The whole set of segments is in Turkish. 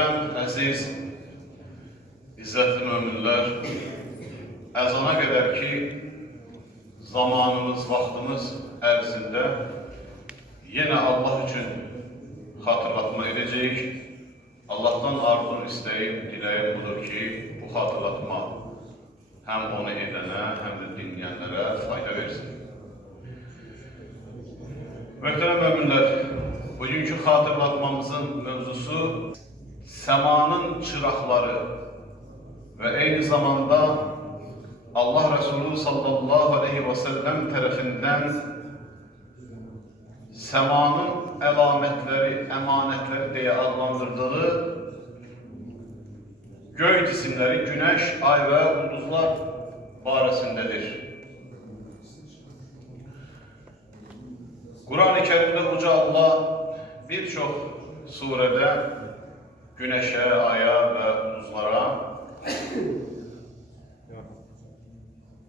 Möhtərəm, əziz, izzətli möminlər, əzana qədər ki, zamanımız, vaxtımız ərzində yenə Allah üçün xatırlatma edəcəyik. Allah'tan arzum, istəyim, diləyim budur ki, bu xatırlatma həm onu edənə, həm də dinləyənlərə fayda versin. Möhtərəm möminlər, bugünkü xatırlatmamızın mövzusu səmanın çıraqları və eyni zamanda Allah Resulü sallallahu aleyhi ve sellem tərəfindən səmanın əlamətləri, əmanətləri deyə adlandırdığı göy cisimləri, güneş, ay və ulduzlar barəsindədir. Kur'an-ı Kerim'de Uca Allah birçok surede güneşe, aya ve ulduzlara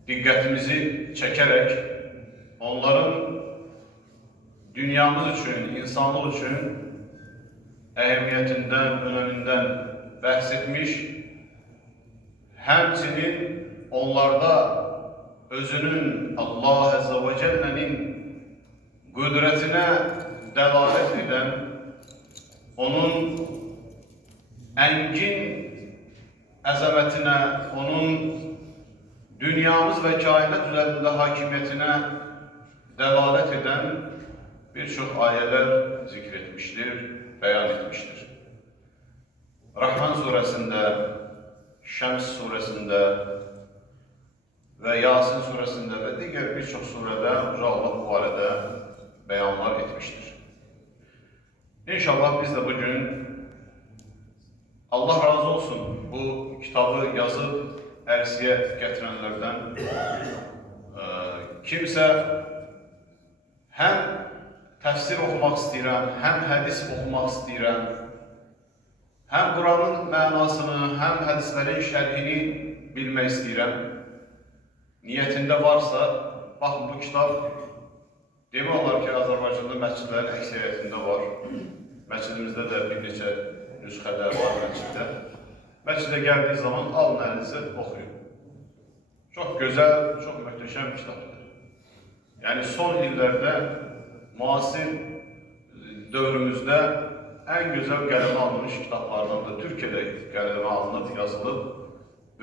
dikkatimizi çekerek onların dünyamız için, insanlık için ehemmiyetinden, öneminden bahsetmiş, həmçinin onlarda özünün Allah Azze ve Celle'nin qüdrətinə dəlalət edən, onun əngin əzəmətinə, onun dünyamız və kainat üzərində hakimiyyətinə dəlalət edən birçok ayələr zikr etmiştir, bəyan etmiştir. Rahman suresində, Şəms suresində və Yasin suresində və digər birçok surədə Uca Allah bu barədə beyanlar etmiştir. İnşallah biz de bugün Allah razı olsun bu kitabı yazıp ərsiyə gətirənlərdən kimsə həm təfsir oxumaq istəyirəm, həm hədis oxumaq istəyirəm, həm Quranın mənasını, həm hədislərin şərhini bilmək istəyirəm. Niyyətində varsa, baxın bu kitab demək olar ki, Azərbaycanda məscidlərin əksəriyyətində var. Məscidimizdə də bir neçə nüsxələr var məsciddə. Məscidə gəldiyi zaman alın əlinizə oxuyun. Çox gözəl, çox möhtəşəm kitabdır. Yəni son illərdə, müasir dövrümüzdə ən gözəl qələmə alınmış kitablardan da Türkiyədə qələmə alınıb, yazılıb,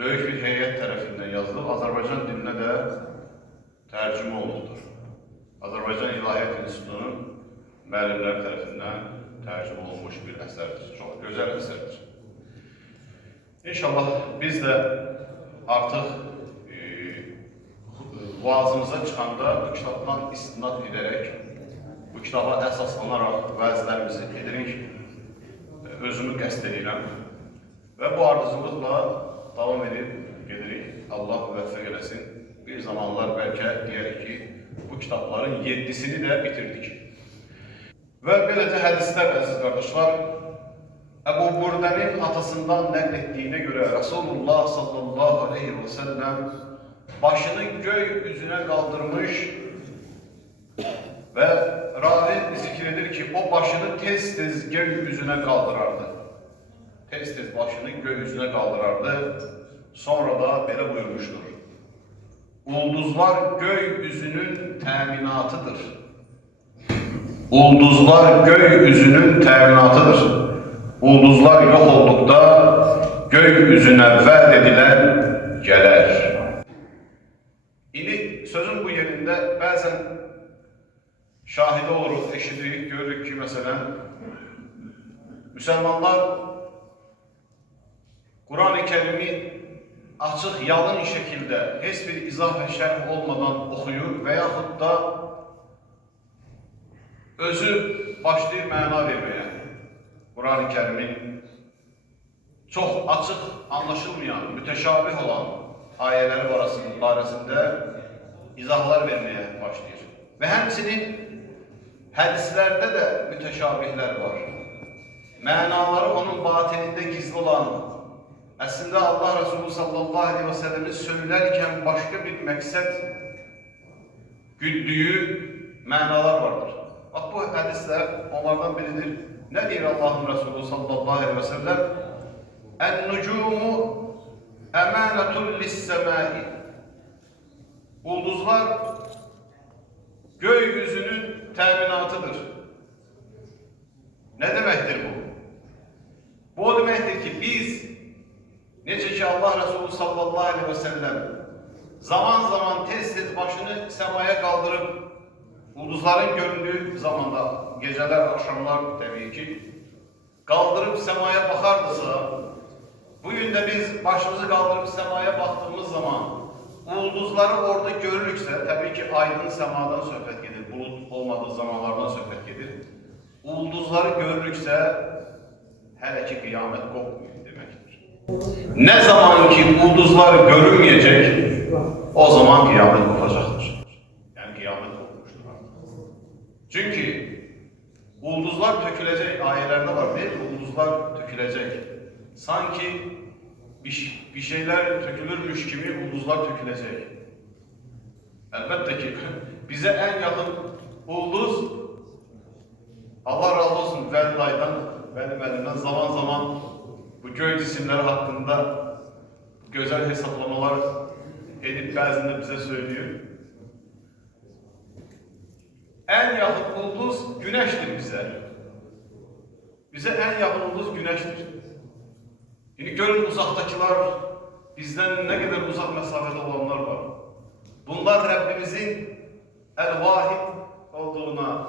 böyük bir heyət tərəfindən yazılıb, Azərbaycan dilinə də tərcümə olunur. Azərbaycan İlahiyyat İnstitutunun müəllimləri tərəfindən tərcümə olunmuş bir əsərdir. Çox gözəl əsərdir. İnşallah biz də artıq vaazımıza çıxanda bu kitabdan istinad edərək, bu kitaba əsaslanaraq vəzlərimizi edirik, özümü qəsd edirəm və bu ardıcılıqla davam edib gedirik. Allah müvəffəq eləsin. Bir zamanlar bəlkə deyərik ki, bu kitabların 7'sini de bitirdik. Ve böylece hadisler aziz kardeşler, Ebu Burde'nin atasından naklettiğine göre Resulullah sallallahu aleyhi ve sellem başını göy yüzüne kaldırmış ve ravi zikredir ki o başını tez tez göy yüzüne kaldırardı. Tez tez başını göy yüzüne kaldırardı. Sonra da böyle buyurmuştur. Ulduzlar gökyüzünün teminatıdır. Ulduzlar gökyüzünün teminatıdır. Ulduzlar yok oldukta gökyüzüne vəd edilen gələr. İndi sözün bu yerinde bazen şahide oluruz, eşidirik, görürük ki mesela Müslümanlar Kur'an-ı Kerim'i açık, yalın şekilde, heç bir izah ve şerh olmadan okuyur veyahut da özü başlayır məna vermeye. Kur'an-ı Kerim'in çok açık, anlaşılmayan, müteşabih olan ayələri barəsində izahlar vermeye başlayır. Ve həmçinin hədislerde de müteşabihler var. Mənaları onun batininde gizli olan, aslında Allah Resulü sallallahu aleyhi ve sellem'i söylerken başka bir məqsəd güddüyü mənalar vardır. Bak bu hadisler onlardan biridir. Ne diyor Allah'ın Resulü sallallahu aleyhi ve sellem? En-nucumu emanetul lis-semai. Ulduzlar gökyüzünün teminatıdır. Ne demektir bu? Bu o demektir ki biz, nece ki Allah Resulü sallallahu aleyhi ve sellem zaman zaman tez başını semaya kaldırıp ulduzların göründüğü zamanda, geceler, akşamlar tabii ki, kaldırıp semaya bakardısa, bugün de biz başımızı kaldırıp semaya baktığımız zaman ulduzları orada görürükse, tabii ki aydın semadan söhbət gedir, bulut olmadığı zamanlardan söhbət gedir. Ulduzları görürükse, hele ki kıyamet kopmuyor demektir. Ne zaman ki ulduzlar görünmeyecek, o zaman kıyamet kopacaktır. Yani kıyamet kopmuştur. Çünkü ulduzlar tökülecek, ayelerde var değil mi? Ulduzlar tökülecek. Sanki bir şeyler tökülürmüş gibi ulduzlar tökülecek. Elbette ki bize en yakın ulduz, Allah razı olsun Velilay'dan, benim elimden zaman zaman bu göy cisimleri hakkında güzel hesaplamalar edip bazında bize söylüyor. En yakın ulduz güneştir bize. Bize en yakın ulduz güneştir. Şimdi görün uzaktakiler, bizden ne kadar uzak mesafede olanlar var. Bunlar Rabbimizin el-vahid olduğuna,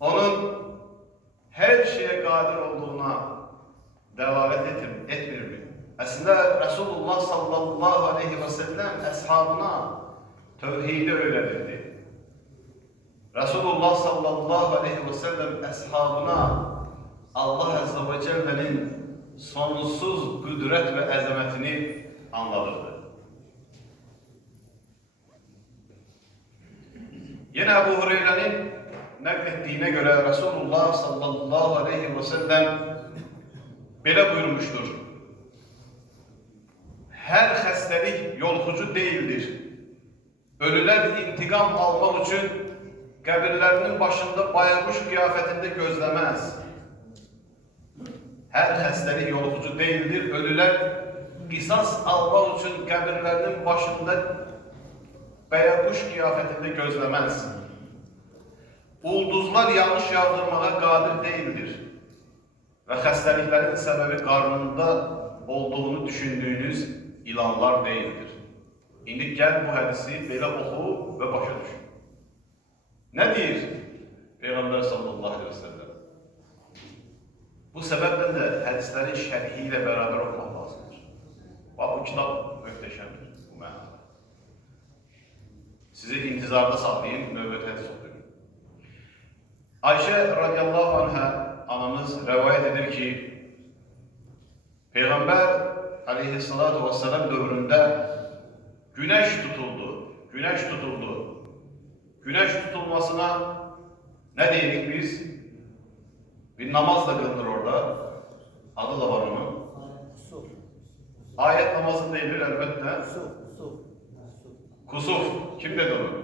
onun her şeye kadir olduğuna delalet etmiyor mu? Aslında Resulullah sallallahu aleyhi ve sellem ashabına tevhidi öğretirdi. Resulullah sallallahu aleyhi ve sellem ashabına Allah azze ve celle'nin sonsuz kudret ve azametini anlatırdı. Yine Ebu Hureyre'nin naklettiğine göre Resulullah sallallahu aleyhi ve sellem böyle buyurmuştur. Her hastalık yolkucu değildir. Ölüler intikam almak için kabirlerinin başında baykuş kıyafetinde gözlemez. Her hastalık yolkucu değildir. Ölüler kısas almak için kabirlerinin başında baykuş kıyafetinde gözlemez. Ulduzlar yağış yağdırmaya kadir değildir. Ve hastalıkların sebebi karnında olduğunu düşündüğünüz ilanlar değildir. İndi gel bu hadisi böyle oku ve başa düşün. Ne diyor Peygamber sallallahu aleyhi ve sellem? Bu sebepten de hadislerin şerhiyle beraber okumak lazımdır. Bak bu kitap muhteşemdir bu manada. Sizi intizarda saklayayım, növbet hadis okuyun. Ayşe radıyallahu anh'a anamız rivayet edir ki Peygamber aleyhissalatu vesselam dövründe güneş tutuldu. Güneş tutuldu. Güneş tutulmasına ne dedik biz? Bir namaz da kılınır orada. Adı da var onun. Ayet namazı değildir elbette. Kusuf. Kim dedi onu?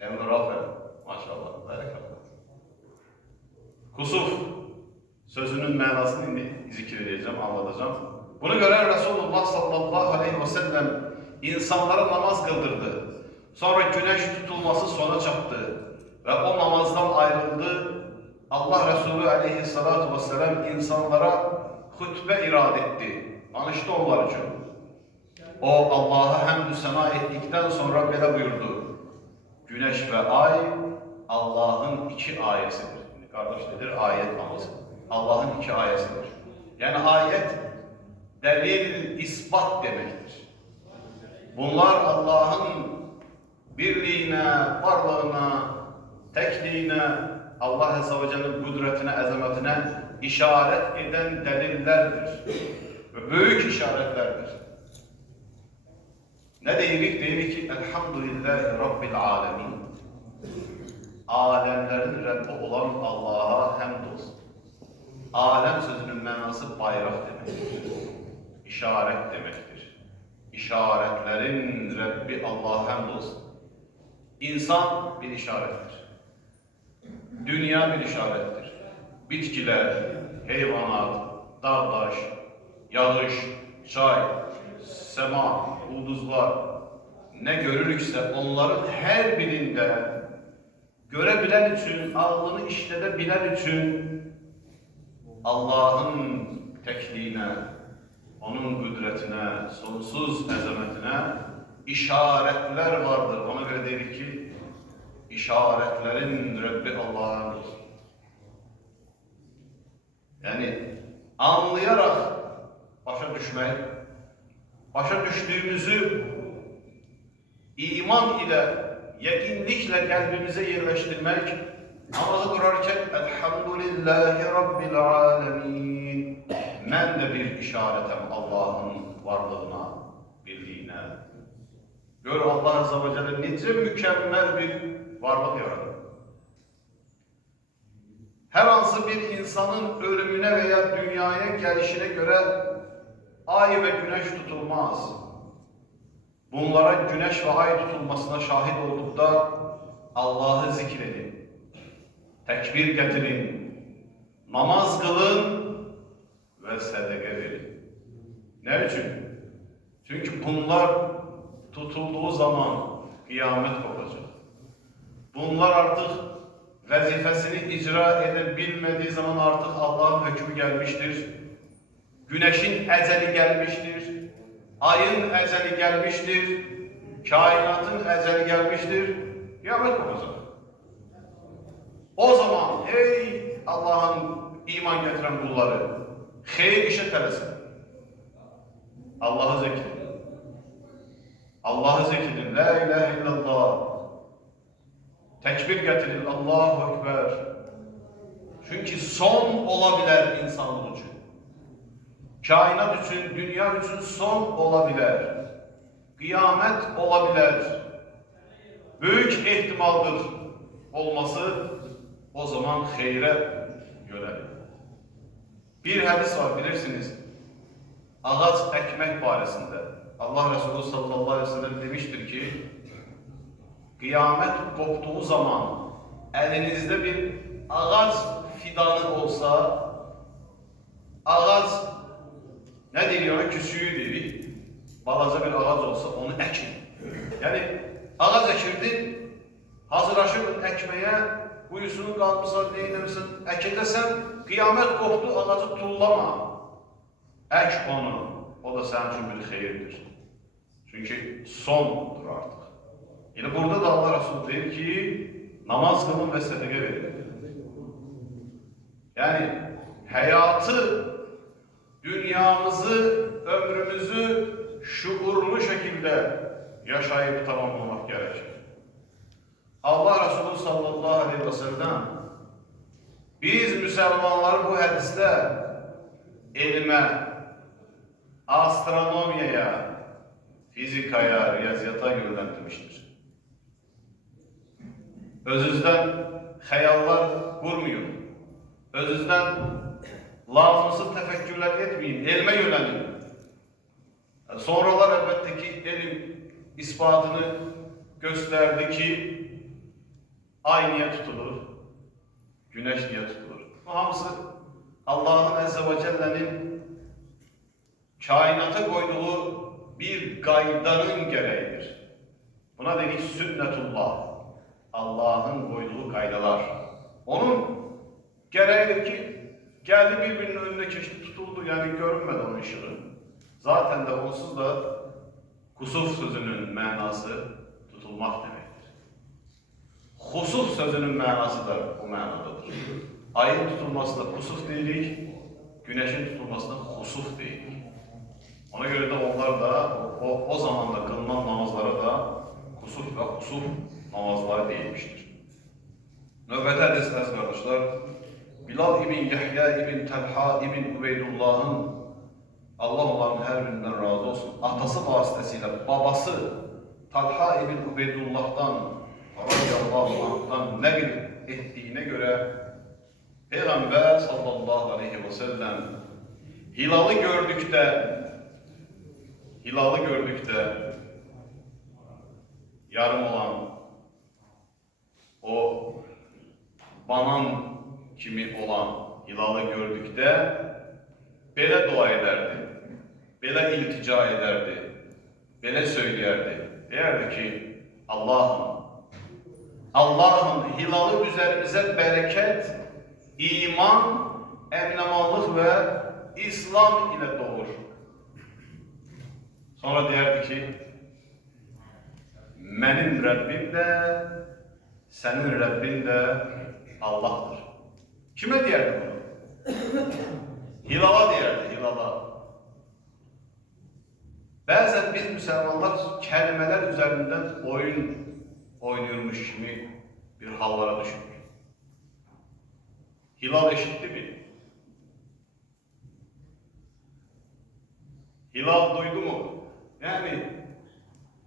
Emre Rafael. Maşallah. Berekallah. Kusuf. Sözünün manasını şimdi zikredeceğim, anlatacağım. Bunu gören Resulullah sallallahu aleyhi ve sellem insanlara namaz kıldırdı. Sonra güneş tutulması sona çattı. Ve o namazdan ayrıldı. Allah Resulü aleyhissalatu vesselam insanlara hutbe irad etti. Anıştı onlar için. O Allah'a hamdü sena ettikten sonra böyle buyurdu. Güneş ve ay Allah'ın iki ayesidir. Şimdi kardeşledir ayet namazı. Allah'ın iki ayesidir. Yani ayet delil, ispat demektir. Bunlar Allah'ın birliğine, varlığına, tekliğine, Allah Azze ve Celle'nin kudretine, azametine işaret eden delillerdir. Ve büyük işaretlerdir. Ne deyirik? Deyirik ki Elhamdülillahi Rabbil Alemin. Alemlerin Rabbi olan Allah'a hamdolsun. Alem sözünün manası bayrak demektir. İşaret demektir. İşaretlerin Rabbi Allah'a hamdolsun. İnsan bir işarettir. Dünya bir işarettir. bitkilər, heyvanat, dağ-daş, yağış, çay, səma, ulduzlar nə görürüksə onların hər birində görə bilən üçün, ağlını işlədə bilən üçün Allahın təkliyinə, onun qüdrətinə, sonsuz əzəmətinə işarətlər vardır. Ona görə deyirik ki, işarətlərin Rəbbi Allah'ındır. Yəni, anlayaraq başa düşmək, başa düşdüyümüzü iman ilə, yəqinliklə qəlbimizə yerləşdirmək, namazı qurarkən Elhamdülillahi Rabbil Alemin, mən də bir işarətəm Allahın varlığına, birliyinə. Gör Allah Azze ve Celle necə mükəmməl bir varlıq yaradır. Hər hansı bir insanın ölümünə veya dünyaya gəlişinə görə ay və güneş tutulmaz. Bunlara güneş ve ay tutulmasına şahit olduqda Allah'ı zikr edin, tekbir getirin, namaz kılın ve sədəqə verin. Ne üçün? Çünkü bunlar tutulduğu zaman kıyamet kopacak. Bunlar artık vəzifəsini icra edebilmediği zaman artık Allah'ın hükmü gelmiştir. Güneşin eceli gelmiştir. Ayın eceli gelmiştir. Kainatın eceli gelmiştir. Kıyamet kopacak. O zaman ey Allah'ın iman getiren kulları, hayır işe tələsin. Allah'ı zikredin. Allah'ı zikredin. La ilahe illallah. Tekbir getirin. Allahu Ekber. Çünkü son olabilir insanlık için. Kainat için, dünya için son olabilir. Kıyamet olabilir. Büyük ihtimaldir olması, o zaman hayre yönelir. Bir hadis var bilirsiniz. Ağaç ekmek barisinde. Allah Resulü sallallahu aleyhi ve sellem demiştir ki, kıyamet koptuğu zaman elinizde bir ağaç fidanı olsa, ağaç ne deniyor? Küsüğü dedik. Balaca bir ağaç olsa onu ekin. Yani ağaç ekirdin, hazırlaşırdın ekmeğe, kuyusunu kalmışsan, neylemişsin, ekeceksen, kıyamet koptu, ağacı tullama. Ek onu, o da senin için bir hayırdır. Çünkü sondur artık. Yani burada da Allah Resulü diyor ki, namaz kılın ve sədəqə verin. Yani hayatı, dünyamızı, ömrümüzü şuurlu şekilde yaşayıp tamamlamak gerekir. Allah Resulü sallallahu aleyhi ve sellem biz Müslümanları bu hadiste elme, astronomiyaya, fizikaya, riyaziyata yönlendirmiştir. Özünüzden hayallar kurmayın. Özünüzden lazımsız tefekkürler etmeyin, elme yönelin. Sonralar elbette ki ilim ispatını gösterdi ki ay niye tutulur, güneş niye tutulur. Bu hamısı Allah'ın Azze ve Celle'nin kainata koyduğu bir qaydanın gereğidir. Buna dedik sünnetullah. Allah'ın koyduğu qaydalar. Onun gereğidir ki geldi birbirinin önüne geçti, tutuldu, yani görünmedi onun ışığı. Zaten de onsuz da kusuf sözünün manası tutulmak demektir. Husuf sözünün manası da bu manadadır. Ayın tutulmasına kusuf deyirik, güneşin tutulmasına husuf deyirik. Ona göre de onlar da o zamanda kılınan namazlara da kusuf ve husuf namazları deyilmiştir. Növbəti hədis kardeşler, Bilal ibn Yahya ibn Talha ibn Ubeydullah'ın, Allah onların her birinden razı olsun, atası vasıtasıyla babası Talha ibn Ubeydullah'tan radıyallahu anh'tan nakil ettiğine göre Peygamber sallallahu aleyhi ve sellem hilalı gördükte yarım olan o banan kimi olan hilalı gördükdə belə dua edərdi, belə iltica edərdi, belə söyləyərdi. Deyərdi ki, Allah'ım hilalı üzerimizə bərəkət, iman, əminamanlıq və İslam ilə doğur. Sonra deyərdi ki, mənim Rəbbim də, sənin Rəbbin də Allah'dır. Kimə deyərdi bunu? Hilala deyərdi, hilala. Bəzən biz müsəlmanlar kəlmələr üzərindən oyun oynayırmış kimi bir hallara düşürük. Hilal eşitti mi? Hilal duydu mu? Yani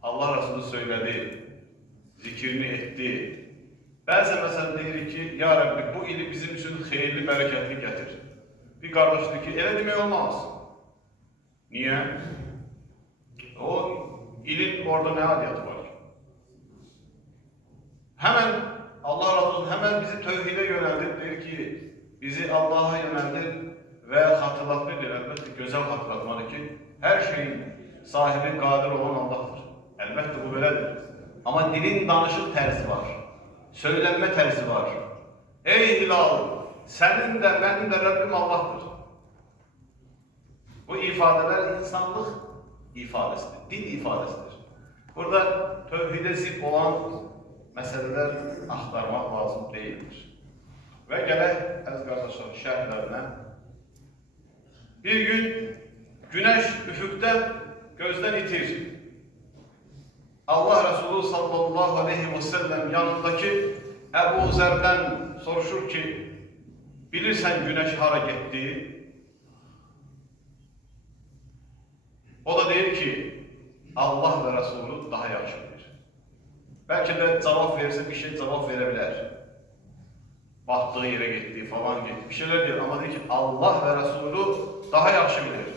Allah Resulü söyledi, zikrini etti. Bəzən məsələn deyirik ki, ya Rabbi bu ili bizim üçün xeyirli, bərəkətli gətir. Bir qardaş deyir ki, elə demək olmaz. Niyə? O ilin orada nə adiyyatı var? Hemen Allah razı olsun, hemen bizi tövhide yöneldir. Deyir ki, bizi Allah'a yöneldir ve hatırlatma edir. Elbette güzel hatırlatmalı ki, her şeyin sahibi, qadir olan Allah'tır. Elbette bu belədir. Ama dilin danışıq tərzi var. Söylenme tərzi var. Ey hilal, senin de benim de Rabbim Allah'tır. Bu ifadeler insanlık ifadesidir, dil ifadesidir. Burada tövhide zid olan meseleler aktarmak lazım değildir. Ve gələk, əziz qardaşlar, şərhlərinə. Bir gün güneş üfüqdə gözdən itir. Allah Resulü sallallahu aleyhi ve sellem yanındaki Ebu Zer'den soruşur ki, bilirsən güneş hara getdi? O da deyir ki, Allah ve Resulü daha yaxşı bilir. Belki de cevap verirse bir şey cevap verebilir. Baktığı yere gitti falan gitti. Bir şeyler diyor ama diyor ki Allah ve Resulü daha yaxşı bilir.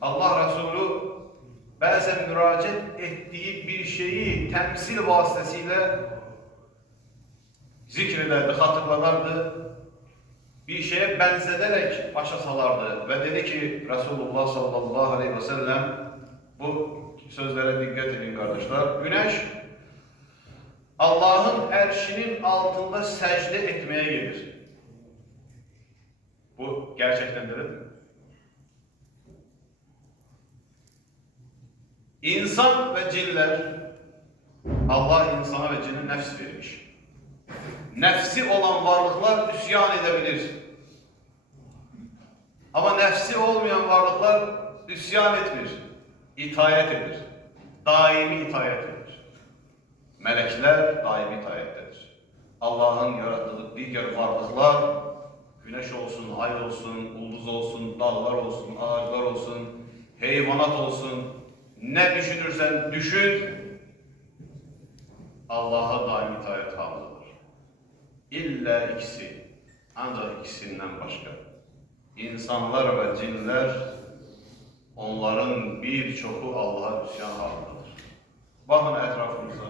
Allah Resulü bazen müracaat ettiği bir şeyi temsil vasıtasıyla zikrederdi, hatırlardı. Bir şeye benzederek başa salardı ve dedi ki Resulullah sallallahu aleyhi ve sellem, bu sözlere dikkat edin kardeşler, güneş Allah'ın erşinin altında secde etmeye gelir. Bu gerçekten değil mi? İnsan ve cinler, Allah insana ve cine nefs vermiş. Nefsi olan varlıklar isyan edebilir. Ama nefsi olmayan varlıklar isyan etmir, itayet edir. Daimi itayet edir. Melekler daimi itayettedir. Allah'ın yarattığı diğer varlıklar, güneş olsun, ay olsun, ulduz olsun, dağlar olsun, ağaçlar olsun, hayvanat olsun, ne düşünürsen düşün, Allah'a daimi itayet halıdır. İlla ikisi, ancak ikisinden başka. İnsanlar ve cinler, onların birçoku Allah'a isyan halıdır. Bakın etrafımıza.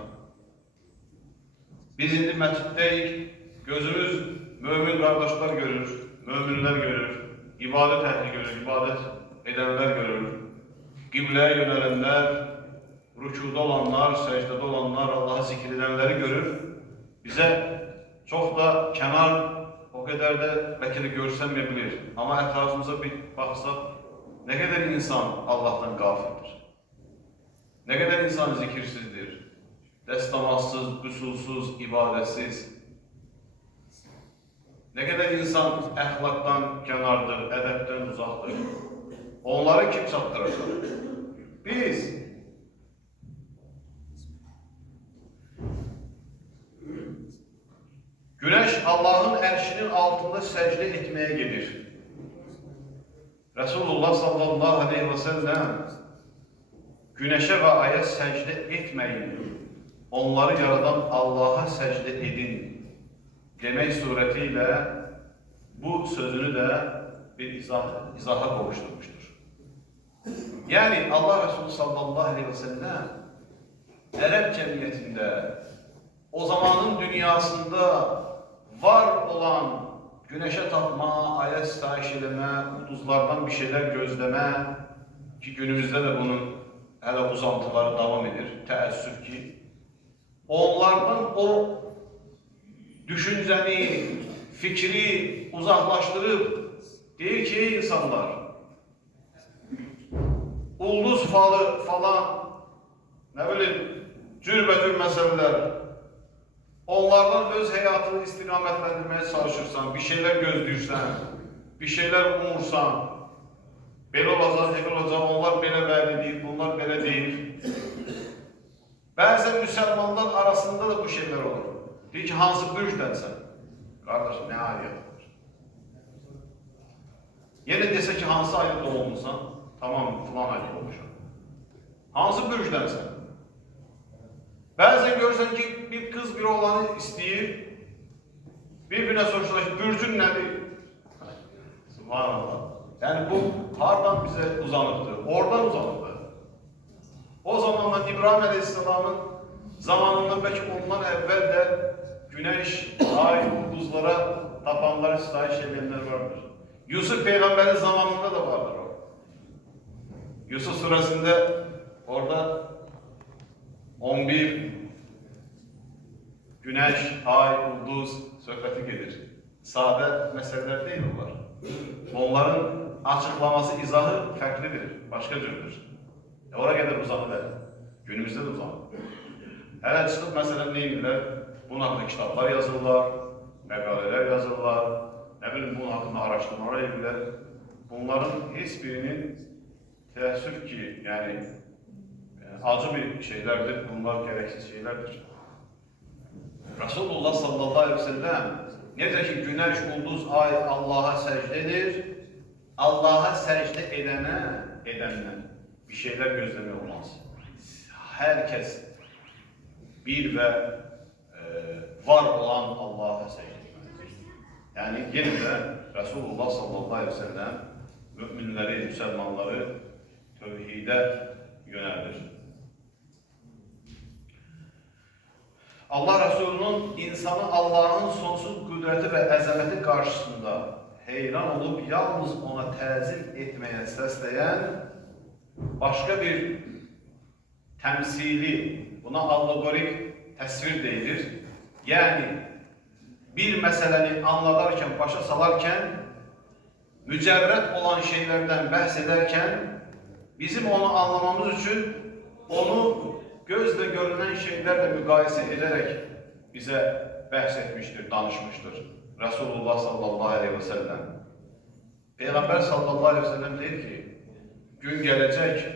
Biz indi məsciddəyik, gözümüz mümin kardeşler görür, müminler görür, ibadet ehli görür, ibadet edenler görür, kıbleye yönelenler, rükuda olanlar, secdede olanlar, Allah'ı zikredenleri görür. Bize çok da kenar, o kadar da belki de görsemeyebilir. Ama etrafımıza bir baksak, ne kadar insan Allah'tan gafildir. Ne kadar insan zikirsizdir. Destamazsız, usulsuz, ibadetsiz. Ne kadar insan əxlaqdan kənardır, ədəbdən uzaqdır. Onları kim çatdıracaq? Biz. Güneş Allah'ın erşinin altında secde etmeye gelir. Resulullah sallallahu aleyhi ve sellem güneşe ve aya secde etmeyin. Onları yaradan Allah'a secde edin demek suretiyle bu sözünü de bir izaha kavuşturmuştur. Yani Allah Resulü sallallahu aleyhi ve sellem Arap cemiyetinde o zamanın dünyasında var olan güneşe tapma, aya sitayiş eləmə, ulduzlardan bir şeyler gözləmə ki günümüzdə də bunun hələ uzantıları davam edir. Təəssüf ki, onlardan o düşüncəni, fikri uzaqlaşdırıb deyir ki, ey insanlar, ulduz falı falan, nə bilim, cürbəcür məsələlər, onlardan öz həyatını istiqamətləndirməyə çalışırsan, bir şeyler gözləyirsən, bir şeyler umursan, belə olacaq, elə olacaq, onlar belə vəd edir, bunlar belə deyir. Bəzən müsəlmanlar arasında da bu şeyler olur. Deyir ki, hansı bürcdənsən? Qardaşım, nə ayət olur? Yenə desə ki, hansı ayət olmuşsan? Tamam, filan ayət olmuşam. Hansı bürcdənsən? Bəzən görürsən ki, bir kız bir oğlanı istəyir, bir-birine soruşurlar ki, bürcün nədir? Subhanallah. Yani bu hardan bize uzanıbdır? Oradan uzanıbdır. O zamanlar İbrahim Aleyhisselam'ın zamanından belki ondan evvel de güneş, ay, ulduzlara tapanlar, istahiş edenler vardır. Yusuf Peygamber'in zamanında da vardır o. Yusuf suresinde orada 11 güneş, ay, ulduz söhbəti gedir. Sade meseleler değil bunlar. Onların açıklaması, izahı farklıdır, başka cürdür. Oraya kadar uzanır. Günümüzde de uzanır. Hele çıkıp mesela neydiler? Bunun hakkında kitaplar yazırlar, makaleler yazırlar, ne bileyim bunun hakkında araştırmalar yapıyorlar. Bunların hiçbirinin teessüf ki yani acı bir şeylerdir, bunlar gereksiz şeylerdir. Resulullah sallallahu aleyhi ve sellem necə ki güneş, ulduz, ay Allah'a secdedir, Allah'a secde edenden bir şeyler gözlemi olmaz. Herkes bir ve var olan Allah'a secde etmelidir. Yani yine de Resulullah sallallahu aleyhi ve sellem müminleri, Müslümanları tevhide yöneldir. Allah Resulü'nün insanı Allah'ın sonsuz kudreti ve əzəməti karşısında heyran olup yalnız ona təzim etmeye sesleyen başka bir temsili, buna allegorik təsvir deyilir. Yani bir meseleni anladarken, başa salarken, mücerret olan şeylerden bəhs ederken, bizim onu anlamamız için onu gözle görünen şeylerle mukayese ederek bize bahsetmiştir, danışmıştır. Resulullah sallallahu aleyhi ve sellem. Peygamber sallallahu aleyhi ve sellem deyir ki, gün gelecek,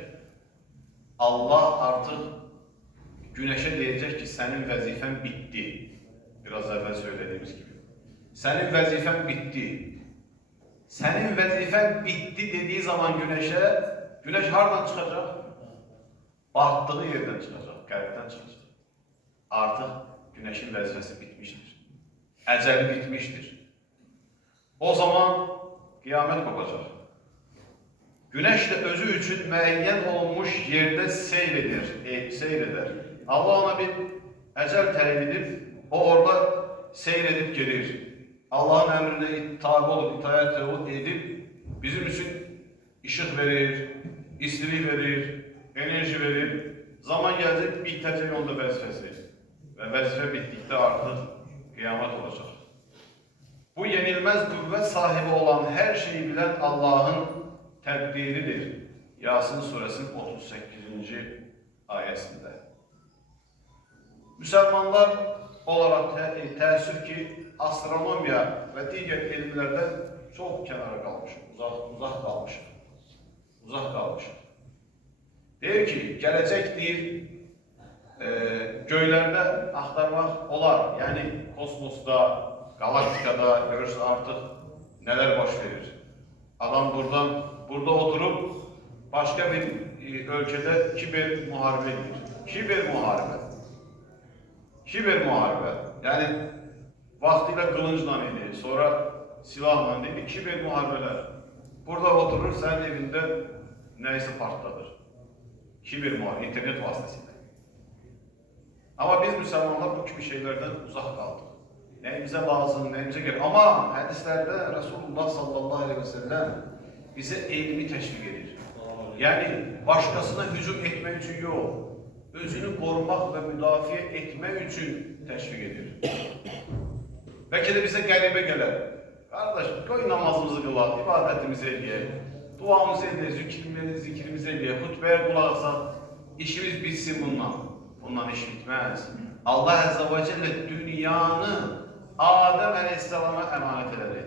Allah artık güneşe diyecek ki senin vazifen bitti. Biraz evvel söylediğimiz gibi. Senin vazifen bitti. Senin vazifen bitti dediği zaman güneşe, güneş hardan çıkacak? Battığı yerden çıkacak, kalpten çıkacak. Artık güneşin vəzifəsi bitmiştir. Əcəli bitmiştir. O zaman kıyamet kopacak. Güneş de özü için müəyyən olmuş yerde seyreder. Allah ona bir əcəl təyin edib, o orada seyredip gelir. Allah'ın emrine tabi olup, itaat edip, bizim için ışık verir, istilik verir, enerji verir. Zaman gelecek, bitecek onda vəzifəsi. Ve vazife bittikte artık kıyamet olacak. Bu yenilmez kuvvet sahibi olan her şeyi bilen Allah'ın takdiridir. Yasin suresinin 38. ayetinde. Müslümanlar olarak təəssüf ki astronomiya ve diğer ilimlerden çok kenara kalmışım, uzak kalmışım. Deyir ki, gelecek deyir, göylerde aktarmak olar. Yani kosmosta, galaktikada görürse artık neler baş verir. Adam burada oturup başka bir ülkede kiber muharebe edilir. Kiber muharebe. Yani vaktiyle kılıçla idi, sonra silahla idi, kiber muharebeler. Burada oturur, senin evinde neyse partladır. Kiber muharebe, internet vasıtasıyla. Ama biz Müslümanlar bu gibi şeylerden uzak kaldık. neyimize lazım, neyimize gerek. Ama hadislerde Resulullah sallallahu aleyhi ve sellem bize elmi teşvik edir. Yani başkasına hücum etmek için yok. Özünü korumak ve müdafiye etmek için teşvik edir. Belki de bize garibe gelir. Kardeş, koy namazımızı kılalım, ibadetimizi eleyelim, duamızı eleyelim, zikrimizi eleyelim, hutbeye kulak asaq, işimiz bitsin bundan. Bundan iş bitmez. Allah Azze ve Celle dünyanı Adem Aleyhisselam'a emanet edildi.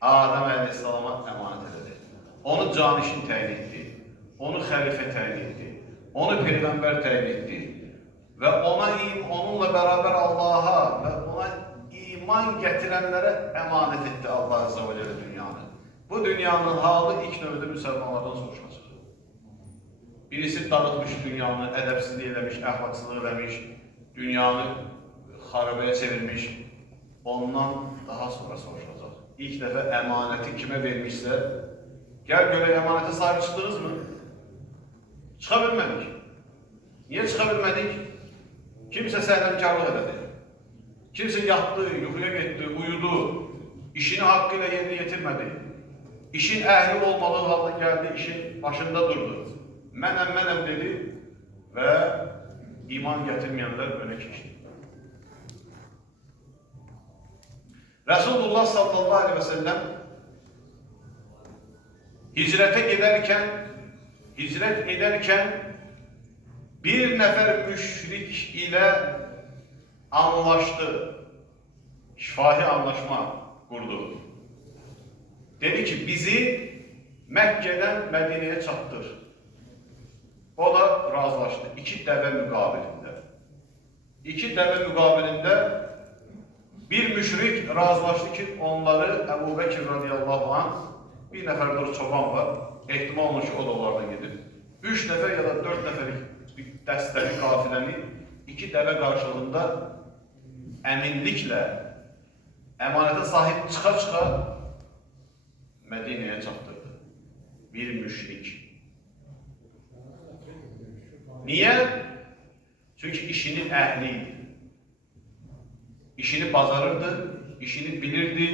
Adem Aleyhisselam'a emanet edildi. Onu canişin təyin etdi. Onu xəlife təyin etdi. Onu peygamber təyin etdi. Ve onunla beraber Allah'a ve ona iman getirenlere emanet etti Allah Azze ve Celle dünyanı. Bu dünyanın halı ilk növbədə Müslümanlardan soruşulacaq. Birisi dağıtmış dünyanı, edepsizliği eləmiş, əxlaqsızlığı eləmiş, dünyanı xarabaya çevirmiş. Ondan daha sonra soruşulacaq. İlk dəfə əmanəti kimə vermişsə, gel göre emanete sahip çıktınız mı? Çıkabilmedik. Niye çıkabilmedik? Kimse səhvkarlıq elədi. Kimse yattı, yuxuya gitti, uyudu, işini hakkıyla yerine getirmedi. İşin ehli olmadığı halde geldi, işin başında durdu. Mənəm dedi ve iman getirmeyenler öne geçti. Resulullah sallallahu aleyhi ve sellem hicret ederken bir nefer müşrik ile anlaştı. Şifahi anlaşma kurdu. Dedi ki bizi Mekke'den Medine'ye çattır. O da razılaştı. 2 deve mukabilinde. 2 deve mukabilinde bir müşrik razılaştı ki onları Ebu Bekir radıyallahu anh, bir nefer doğru çoban var. Ehtimal olmuş ki o da onlardan gidip 3 nefer ya da 4 neferlik bir dəstəli kafiləni 2 deve karşılığında eminlikle emanete sahip çıka Medine'ye çattırdı. Bir müşrik. Niye? Çünkü işinin ehliydi. İşini bazarırdı, işini bilirdi,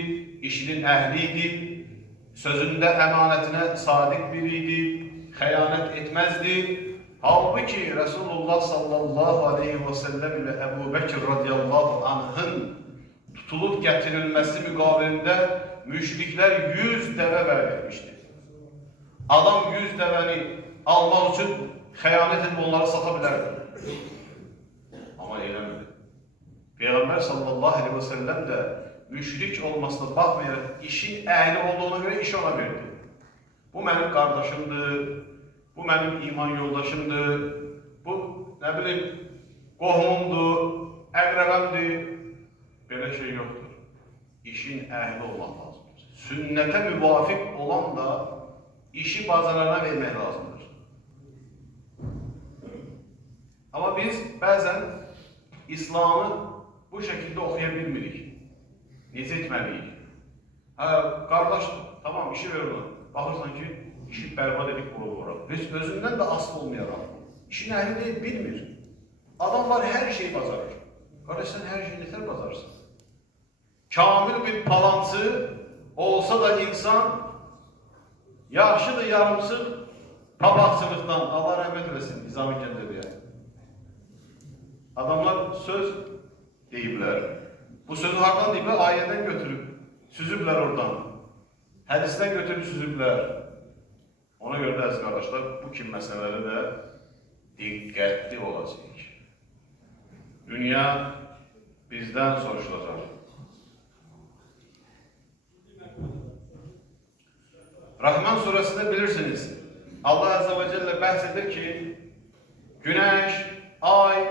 işinin ehliydi, sözünde emanetine sadık biriydi, xəyanət etmezdi. Halbuki Resulullah sallallahu aleyhi ve sellem ile Ebu Bekir radıyallahu anh'ın tutulup getirilmesi mükabilinde müşrikler 100 deve vermişti. Adam 100 deveni almak için xəyanət edip onları satabilirdi. Ama eylemedi. Peygamber sallallahu aleyhi ve sellem de müşrik olmasına bakmayarak işin ehli olduğuna göre iş ona verdi. Bu benim kardeşimdi, bu benim iman yoldaşımdı, bu ne bileyim qohumumdu, əqrəbəmdi. Böyle şey yoktur. İşin ehli olmak lazımdır. Sünnete müvafık olan da işi bazılarına vermek lazımdır. Ama biz bazen İslam'ı bu şekilde okuyabilmirik. Necə etməliyik? Kardeş, tamam işi ver ona. Baxırsan ki, işi berbat edip vurur. Biz özünden de asıl olmayarak. İşin ehli değil, bilmir. Adam var her şeyi bazarır. Kardeş sen her şeyi neler bazarsın? Kamil bir palancı olsa da insan yaxşıdır yarımsız tabaqçılıqdan, Allah rəhmət eləsin, Nizami Gəncəliyə. Adamlar söz deyiblər. Bu sözü hardan deyiblər? Ayədən götürüb, süzüblər oradan. Hədisdən götürüb, süzüblər. Ona görə də əziz qardaşlar, bu kimi məsələlərə də diqqətli olacaq. Dünya bizdən soruşulacaq. Rahman suresinde bilirsiniz. Allah Azze ve Celle bahseder ki güneş, ay,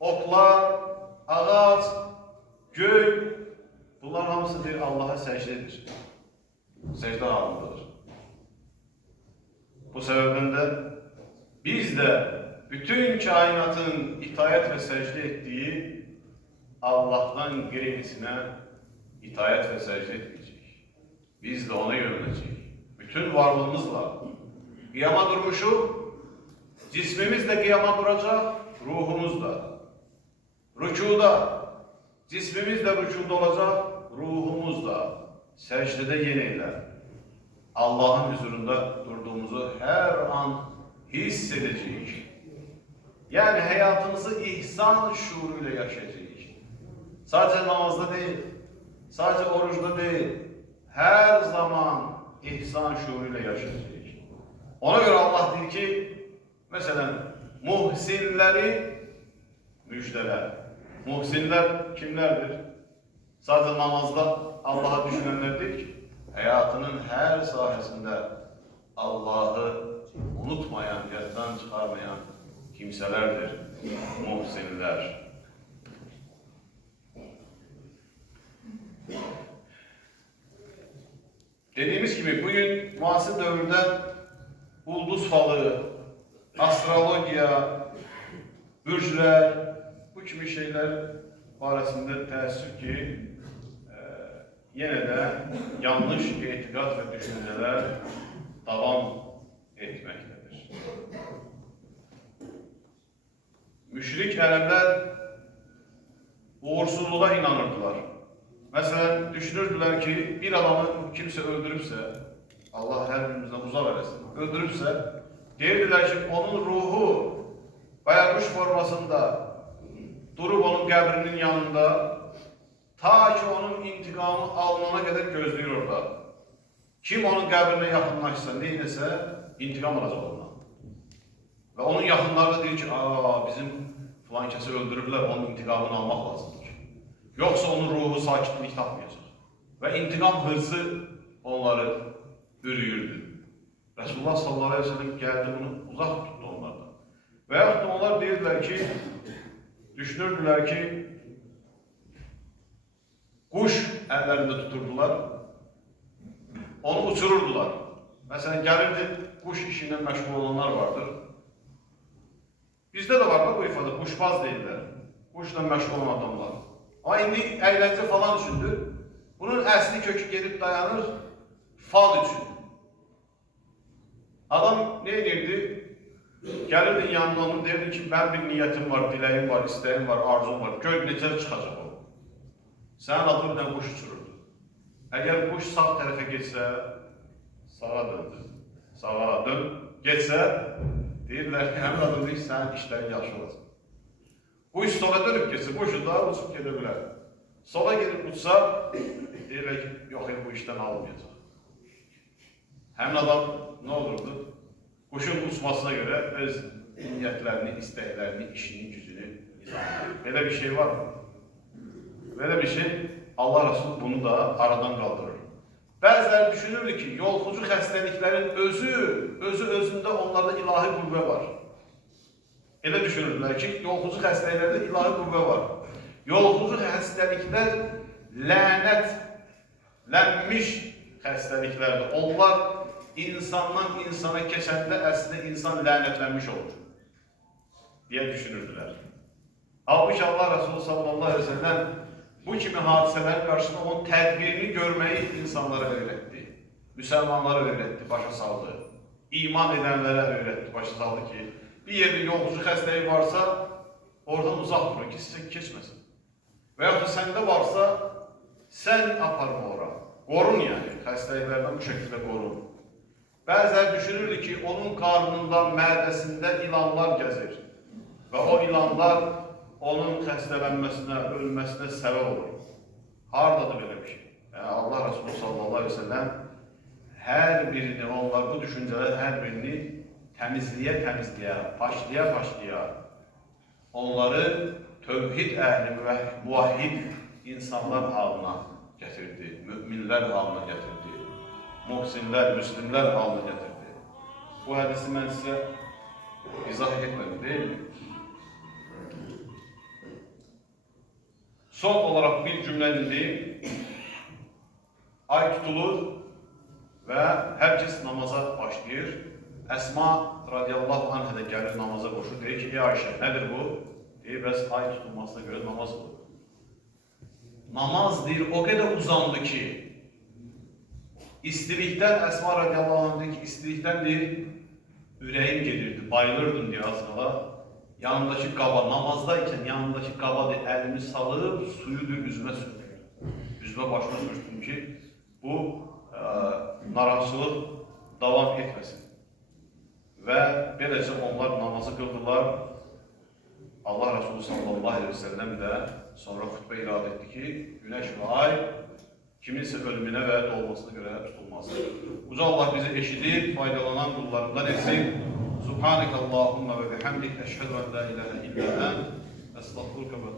oklar, ağaç, göy bunlar hamısı bir Allah'a secdedir. Secde halındadır. Bu sebepten de biz de bütün kainatın itaat ve secde ettiği Allah'tan gayrisine itaat ve secde etmeyecek. Biz de ona yönelecek. Bütün varlığımızla kıyama durmuşu, cismimiz de kıyama duracak, ruhumuz da. Rükuda, Cismimiz de rükuda olacak, ruhumuz da secdede yeniylə Allah'ın huzurunda durduğumuzu her an hissedeceğiz. Yani hayatımızı ihsan şuuruyla yaşayacağız. Sadece namazda değil, sadece oruçta değil, her zaman ihsan şuuruyla yaşayacağız. Ona göre Allah diyor ki, mesela muhsinleri müjdeler. Muhsinler kimlerdir? Sadece namazda Allah'a düşünenler değil ki, hayatının her sahasında Allah'ı unutmayan, yaddan çıkarmayan kimselerdir muhsinler. Dediğimiz gibi bugün muasır dövrde ulduz falı, astrolojiya, bürcler, bu gibi şeyler barəsində təəssüf ki, yine de yanlış etikat ve düşünceler devam etmektedir. Müşrik Ərəblər uğursuzluğa inanırdılar. Mesela düşünürdüler ki bir adamı kimse öldürüpse, Allah her birimizden uzak eylesin, öldürüpse, deyirdiler ki onun ruhu bayağı kuş formasında durup onun qəbrinin yanında ta ki onun intikamı alınana kadar gözlüyor orada. Kim onun qəbrinə yaxınlaşsa, neyləsə intikam alacaq ondan. Ve onun yaxınları da deyir ki, bizim filan kəsi öldürüblər, onun intikamını almaq lazımdır. Yoksa onun ruhu sakitlik tapmayacaq. Ve intikam hırsı onları bürüyürdü. Resulullah sallallahu aleyhi ve sellem geldi bunu uzak tuttu onlardan. Veyahut da onlar deyirlər ki, düşünürdülər ki, kuş ellerinde tuturdular, onu uçururdular. Mesela gelirdi, kuş işiyle meşgul olanlar vardır. Bizde de var bu ifade, kuşbaz değiller. Kuşla meşgul olan adamlar. Ama indi eğlence falan üçündür. Bunun əsli kökü gelip dayanır fal üçün. Adam ne edirdi? Gelirdi yanına onun derdi ki ben bir niyetim var, dileğim var, isteğim var, arzum var. Gör necə çıkacak o. Sen adıyla kuş uçururdu. Eğer kuş sağ tarafa geçse sağa döndü. Sağa dön. Geçse deyirlər ki, həmin adında sənin işlərin yaxşı olacaq. Kuş sola dönüp geçse, kuşu da uçup gedə bilər. Sola gelip uçsa, deyirlər ki, yox, bu işten almayacaq. Həmin adam ne olurdu? Kuşun uçmasına göre öz niyetlerini, isteklerini, işini, gücünü izah eder. Böyle bir şey var mı? Böyle bir şey, Allah Resulü bunu da aradan kaldırır. Bəziləri düşünürdü ki, yolxucu xəstəliklərin özündə onlarda ilahi qüvvə var. Elə düşünürdülər ki, yolxucu xəstəliklərdə ilahi qüvvə var. Yolxucu xəstəliklər lənətlənmiş xəstəliklərdir. Onlar insandan insana keçəndə əslində insan lənətlənmiş olur deyə düşünürdülər. Halbuki Allah Resulü sallallahu aleyhi ve sellem bu kimi hadiselerin karşısında onun tedbirini görmeyi insanlara öğretti. Müslümanlara öğretti, başa saldı. İman edenlere öğretti, başa saldı ki bir yerde yolcu xəstəliyi varsa oradan uzak durun ki size geçmesin. Veyahut da sende varsa sen aparma ora. Korun yani. Xəstəliklərdən bu şekilde korun. Bəziləri düşünürdü ki onun karnından, mədəsində ilanlar gəzir. Ve o ilanlar onun xəstələnməsinə, ölməsinə səbəb olur. Haradadır belə bir şey? Yani Allah Resulü sallallahu aleyhi ve sellem her birini, onlar bu düşünceler her birini temizliye, paşlaya onları tövhid ehli, muvahhid insanlar haline getirdi, müminler haline getirdi, muhsinler, müslimler haline getirdi. Bu hadisi ben size izah etmedim değil mi? Son olarak bir cümle diyeyim. Ay tutulur ve herkes namaza başlayır. Esma radiyallahu anh'a da gelir namaza koşur. Deyir ki, ey Ayşe nedir bu? Deyir, bəs ay tutulmasına göre namaz olur. Namaz deyir, o kadar uzandı ki, istilikten Esma radiyallahu anh deyir ki, istilikten deyir, ürəyim gedirdi, bayılırdım diye aslında. yanındakı qaba, namazdayken yanındakı qaba əlimi salıb suyu üzümə sürtür. Üzümə başına sürtdüm ki, bu narahatçılıq davam etməsin. Və beləcə onlar namazı qıldılar. Allah Resulü sallallahu aleyhi ve sellem də sonra xütbə irad etdi ki, güneş və ay kiminsə ölümünə və dolmasına görə tutulmazdır. Uca Allah bizi eşidir, faydalanan qullarından etsin. Subhanəkəllahumma və bihamdik, əşhədu ən la iləhə illə ən, əstəğfurkə və